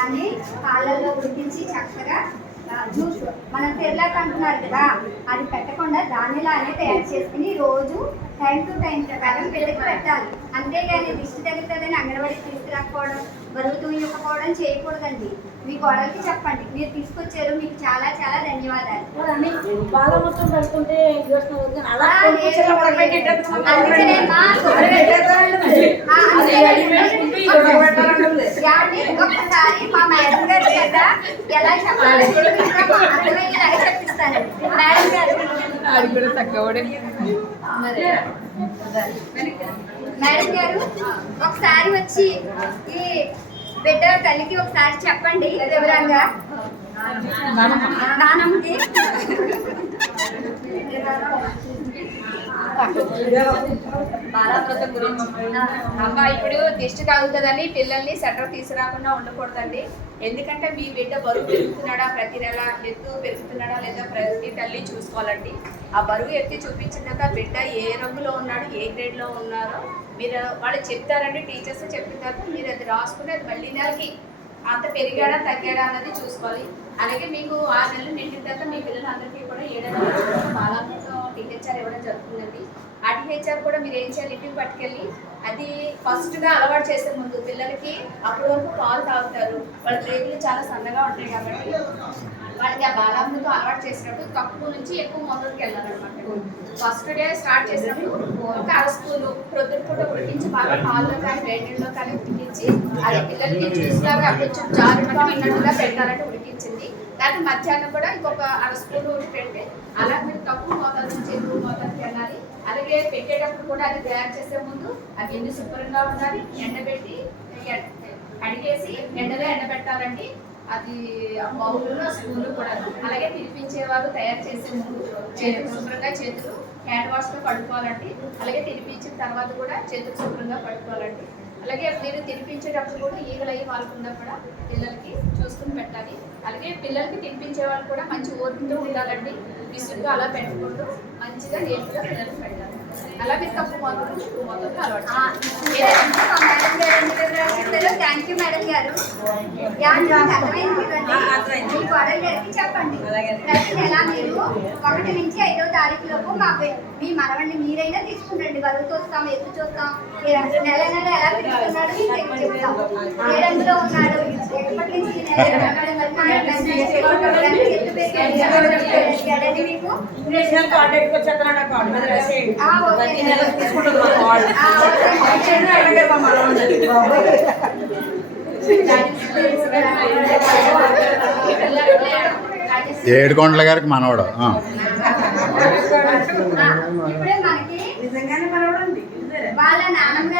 దాన్ని పాలల్లో ఉడికించి చక్కగా జ్యూస్ మనం తెల్లాక అంటున్నారు కదా అది పెట్టకుండా దానిలానే తయారు చేసుకుని రోజు టైం టు టైం ప్రకారం పిల్లకి పెట్టాలి. అంతేగాని దిష్టి తగ్గుతుందని అంగన్వాడికి తీసుకురాకపోవడం బరువు తూయకపోవడం చేయకూడదండి. మీ గోడలకి చెప్పండి. మీరు తీసుకొచ్చారు మీకు చాలా చాలా ధన్యవాదాలు. బాగా మొత్తం పెడుతుంటే అందుకనే ఒక్కసారి మా మేడం గారి చేత ఎలా చెప్పాలి? మేడం గారు. అది కూడా తగ్గవడే మేడం గారు ఒకసారి వచ్చి ఈ బిడ్డ తల్లికి ఒకసారి చెప్పండి వివరంగా. నానమ్మకి. బాలామృతం గురించి. అమ్మ ఇప్పుడు దిష్టి తాగుతుందని పిల్లల్ని సెంటర్ తీసుకురాకుండా ఉండకూడదండి. ఎందుకంటే మీ బిడ్డ బరువు పెరుగుతున్నాడా ప్రతి నెల? ఎత్తు పెరుగుతున్నాడా లేదా ప్రతి తల్లి చూసుకోవాలండి. ఆ బరువు ఎత్తి చూపించినాక బిడ్డ ఏ రంగులో ఉన్నాడు ఏ గ్రేడ్లో ఉన్నారో మీరు వాళ్ళు చెప్తారండి టీచర్స్ చెప్పిన తర్వాత మీరు అది రాసుకుని అది మళ్ళీ నెలకి అంత పెరిగాడా తగ్గాడా అన్నది చూసుకోవాలి. అలాగే మీకు ఆరు నెలలు నిండిన తర్వాత మీ పిల్లలందరికీ కూడా ఏడాది నెలలు బాలామృతం హెచ్ఆర్ కూడా మీరు ఏం చేయాలి? ఇంటికి పట్టుకెళ్ళి అది ఫస్ట్గా అలవాటు చేసే ముందు పిల్లలకి అప్పటి వరకు పాలు తాగుతారు. వాళ్ళ పేగులు చాలా సన్నగా ఉంటాయి కాబట్టి వాళ్ళకి ఆ బాలామృతం అలవాటు చేసినప్పుడు తక్కువ నుంచి ఎక్కువ మొదలుకి వెళ్ళాలన్నమాట. ఫస్ట్ డే స్టార్ట్ చేసినప్పుడు ఒక అర స్పూను ప్రొద్దున పూట ఉడికించి బాగా పాలలో కానీ వేడి కానీ ఉడికించి అది పిల్లలకి చూసినాక కొంచెం జారుగా ఉన్నట్టుగా పెట్టాలంటే ఉడికించింది. దానికి మధ్యాహ్నం కూడా ఇంకొక అర స్పూన్ పెడితే అలా మీరు తక్కువ మోతాదు నుంచి ఎక్కువ మోతాదుకి వెళ్ళాలి. అలాగే పెట్టేటప్పుడు కూడా అది తయారు చేసే ముందు అది ఎన్ని శుభ్రంగా ఉండాలి? ఎండబెట్టి కడిగేసి ఎండలో ఎండబెట్టాలండి అది బౌలు స్పూన్లు కూడా. అలాగే తినిపించే వాళ్ళు తయారు చేసే ముందు చేతులు శుభ్రంగా చేతులు హ్యాండ్ వాష్తో కడుక్కోవాలండి. అలాగే తినిపించిన తర్వాత కూడా చేతులు శుభ్రంగా కడుక్కోవాలండి. అలాగే మీరు తినిపించేటప్పుడు కూడా ఈగలు అయ్యి వాళ్ళకుండా కూడా పిల్లలకి చూసుకుని పెట్టాలి. అలాగే పిల్లలకి తినిపించే వాళ్ళు కూడా మంచి ఓర్పుతో ఉండాలండి. విసురుగా అలా పెట్టకూడదు మంచిగా నేర్పుగా పిల్లలకి పెట్టాలి అలా మీరు తప్పు మొదలు అలవాటు థ్యాంక్ యూ మేడం గారు చెప్పండి. నెల మీరు ఒకటి నుంచి ఐదో తారీఖు లోపు మా మీ మనవడిని మీరైనా తీసుకుంటండి. బరువు చూస్తాం ఎత్తు చూస్తాం నెల నెల ఎలా తెగ చెప్తాం. ఏ రంగులో ఉన్నాడు? ఎప్పటి నుంచి ఎడని మీకు? కార్డు మీద రాసేయండి. ప్రతి నెల తీసుకుంటుంది మా కార్డు. మనవడు. ఏడుకొండల గారికి మనవడు వాళ్ళ నాన్నమ్మ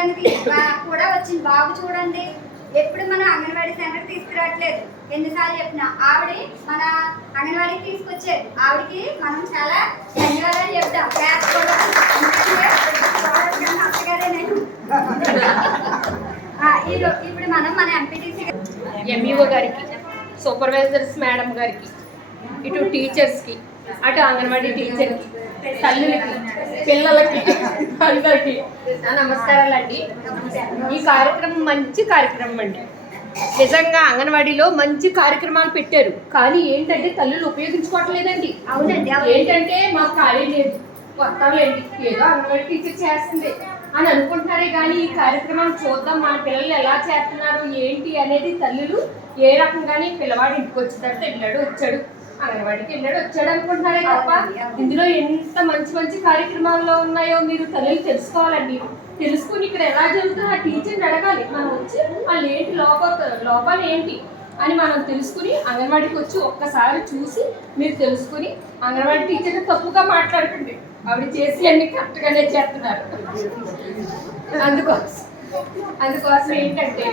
కూడా వచ్చింది. బాబు చూడండి. ఎప్పుడు మన అంగన్వాడీ సెంటర్ తీసుకురావట్లేదు. ఎన్నిసార్లు చెప్పినా ఆవిడ మన అంగన్వాడీకి తీసుకొచ్చేది ఆవిడకి మనం చాలా ధన్యవాదాలు చెప్తాం. కూడా నేను ఇప్పుడు మనం మన ఎంపీటీసీ ఎంఈఓ గారికి సూపర్వైజర్స్ మేడం గారికి ఇటు టీచర్స్కి అటు అంగన్వాడీ టీచర్కి తల్లులకి పిల్లలకి అందరికి. నా నమస్కారాలండి. ఈ కార్యక్రమం మంచి కార్యక్రమం అండి. నిజంగా అంగన్వాడీలో మంచి కార్యక్రమాలు పెట్టారు. కానీ ఏంటంటే తల్లులు ఉపయోగించుకోవట్లేదండి. అవునండి, అవును. ఏంటంటే మాకు ఖాళీ లేదు. వస్తాంలేండి ఏదో అంగన్వాడీ టీచర్ చేస్తుంది అని అనుకుంటున్నారే కానీ ఈ కార్యక్రమం చూద్దాం. మన పిల్లలు ఎలా చేస్తున్నారు ఏంటి అనేది తల్లులు ఏ రకంగానే పిల్లవాడు ఇంటికి తర్వాత వెళ్ళాడు వచ్చాడు. అంగన్వాడికి వెళ్ళాడు వచ్చాడు అనుకుంటున్నారే తప్ప? ఇందులో ఎంత మంచి మంచి కార్యక్రమాల్లో ఉన్నాయో మీరు తల్లి తెలుసుకోవాలండి. తెలుసుకుని ఇక్కడ ఎలా జరుగుతుందో ఆ టీచర్ని అడగాలి. మనం వచ్చి వాళ్ళు ఏంటి లోప లోపాలు ఏంటి అని మనం తెలుసుకుని అంగన్వాడికి వచ్చి ఒక్కసారి చూసి మీరు తెలుసుకుని అంగన్వాడి టీచర్ని తప్పుగా మాట్లాడుతుంది ఆవిడ చేసి అన్ని కరెక్ట్గానే చేస్తున్నారు. అందుకోసం. అందుకోసం ఏంటంటే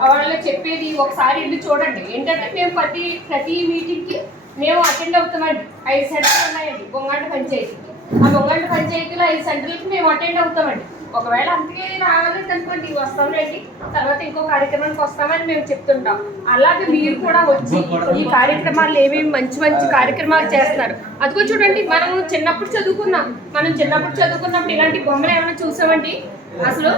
వాళ్ళు చెప్పేది ఒకసారి ఇల్లు చూడండి. ఏంటంటే మేము ప్రతి ప్రతి మీటింగ్కి మేము అటెండ్ అవుతామండి ఐదు సెంటర్లు ఉన్నాయండి. బొంగంట పంచాయతీకి ఆ బొంగంట పంచాయతీలో ఐదు సెంటర్లకి మేము అటెండ్ అవుతామండి. ఒకవేళ అందుకే రావాలంటే అనుకోండి వస్తాంలేండి. తర్వాత ఇంకో కార్యక్రమానికి వస్తామని మేము చెప్తుంటాం. అలాగే మీరు కూడా వచ్చి ఈ కార్యక్రమాలు ఏమేమి మంచి మంచి కార్యక్రమాలు చేస్తున్నారు. అదిగో చూడండి మనం చిన్నప్పుడు చదువుకున్నాం. మనం చిన్నప్పుడు చదువుకున్నప్పుడు ఇలాంటి బొమ్మలు ఏమైనా చూసామండి? అసలు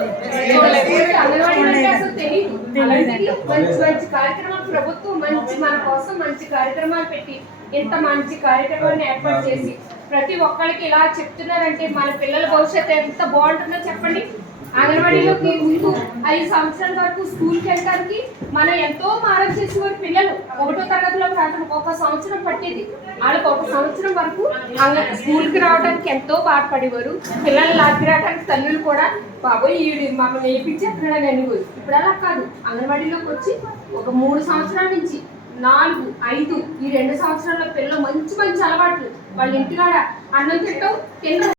మంచి కార్యక్రమాలు ప్రభుత్వం మంచి మన కోసం మంచి కార్యక్రమాలు పెట్టి ఇంత మంచి కార్యక్రమాన్ని ఏర్పాటు చేసి ప్రతి ఒక్కరికి ఇలా చెప్తున్నారంటే మన పిల్లల భవిష్యత్తు ఎంత బాగుంటుందో చెప్పండి. అంగన్వాడీలోకి ముందు ఐదు సంవత్సరాల వరకు స్కూల్కి వెళ్ళడానికి మనం ఎంతో మారం చేసేవారు పిల్లలు. ఒకటో తరగతిలో రావడం ఒక సంవత్సరం పట్టేది. వాళ్ళకి ఒక సంవత్సరం వరకు అంగ స్కూల్కి రావడానికి ఎంతో బాధపడేవారు. పిల్లలు లాగి రావడానికి తల్లులు కూడా బాబోయ్ ఈడు మమ్మల్ని నేర్పించేస్తున్నాడని అనేవారు ఇప్పుడు అలా కాదు. అంగన్వాడీలోకి వచ్చి ఒక మూడు సంవత్సరాల నుంచి నాలుగు ఐదు ఈ రెండు సంవత్సరాల పిల్లలు మంచి మంచి అలవాట్లు. వాళ్ళ ఇంటికాడ అన్నం తింటాం తినడం